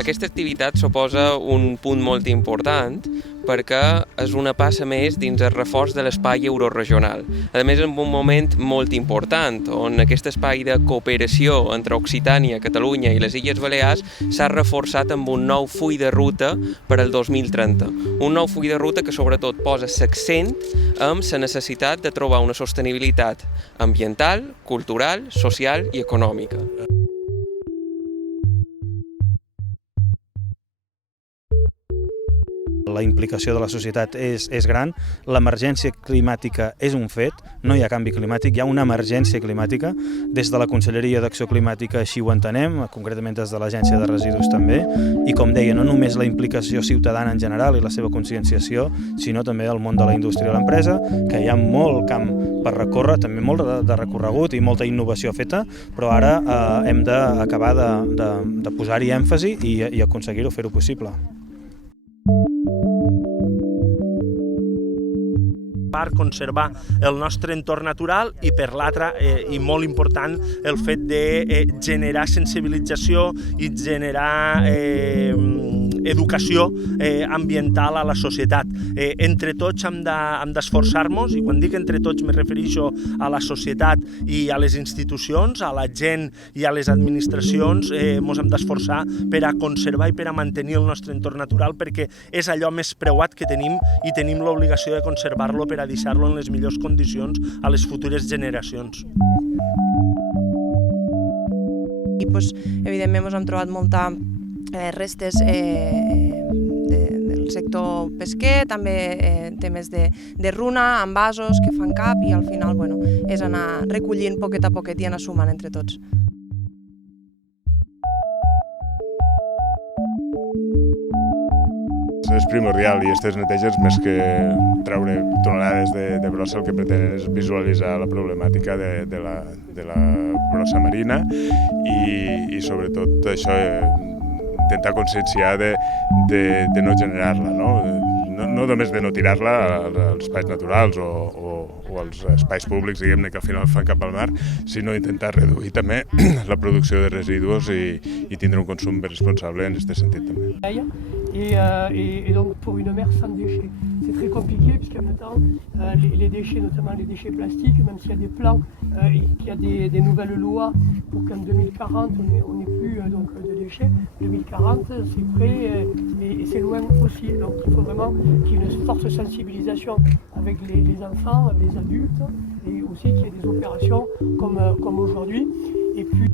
Aquesta activitat suposa un punt molt important perquè és una passa més dins el reforç de l'espai euroregional. A més, en un moment molt important, on aquest espai de cooperació entre Occitània, Catalunya i les Illes Balears s'ha reforçat amb un nou full de ruta per al 2030. Un nou full de ruta que sobretot posa l'accent en la necessitat de trobar una sostenibilitat ambiental, cultural, social i econòmica. La implicació de la societat és gran, l'emergència climàtica és un fet, no hi ha canvi climàtic, hi ha una emergència climàtica. Des de la Conselleria d'Acció Climàtica així ho entenem, concretament des de l'Agència de Residus també, i com deia, no només la implicació ciutadana en general i la seva conscienciació, sinó també el món de la indústria i l'empresa, que hi ha molt camp per recórrer, també molt de recorregut i molta innovació feta, però ara hem d'acabar de posar-hi èmfasi i aconseguir-ho, fer-ho possible. Per conservar el nostre entorn natural i per l'altra, i molt important, el fet de generar sensibilització i generar educació ambiental a la societat. Entre tots hem d'esforçar-nos, i quan dic entre tots me refereixo a la societat i a les institucions, a la gent i a les administracions, ens hem d'esforçar per a conservar i per a mantenir el nostre entorn natural, perquè és allò més preuat que tenim i tenim l'obligació de conservar-lo per a deixar-lo en les millors condicions a les futures generacions. I evidentment ens hem trobat moltes restes del sector pesquer, també temes de runa, envasos que fan cap i al final és anar recollint poquet a poquet i anar sumant entre tots. És primordial i aquestes neteges, més que treure tonelades de brossa, el que pretenen és visualitzar la problemàtica de la brossa marina i sobretot això, intentar conscienciar de no generar-la, no només de no tirar-la als espais naturals o als espais públics, diguem-ne, que al final fan cap al mar, sinó intentar reduir també la producció de residus i tindre un consum responsable en aquest sentit també. Et donc pour une mer sans déchets. C'est très compliqué puisqu'en même temps les déchets, notamment les déchets plastiques, même s'il y a des plans et qu'il y a des nouvelles lois pour qu'en 2040 on n'ait plus de déchets, 2040 c'est prêt et c'est loin aussi. Donc il faut vraiment qu'il y ait une forte sensibilisation avec les enfants, les adultes et aussi qu'il y ait des opérations comme aujourd'hui. Et puis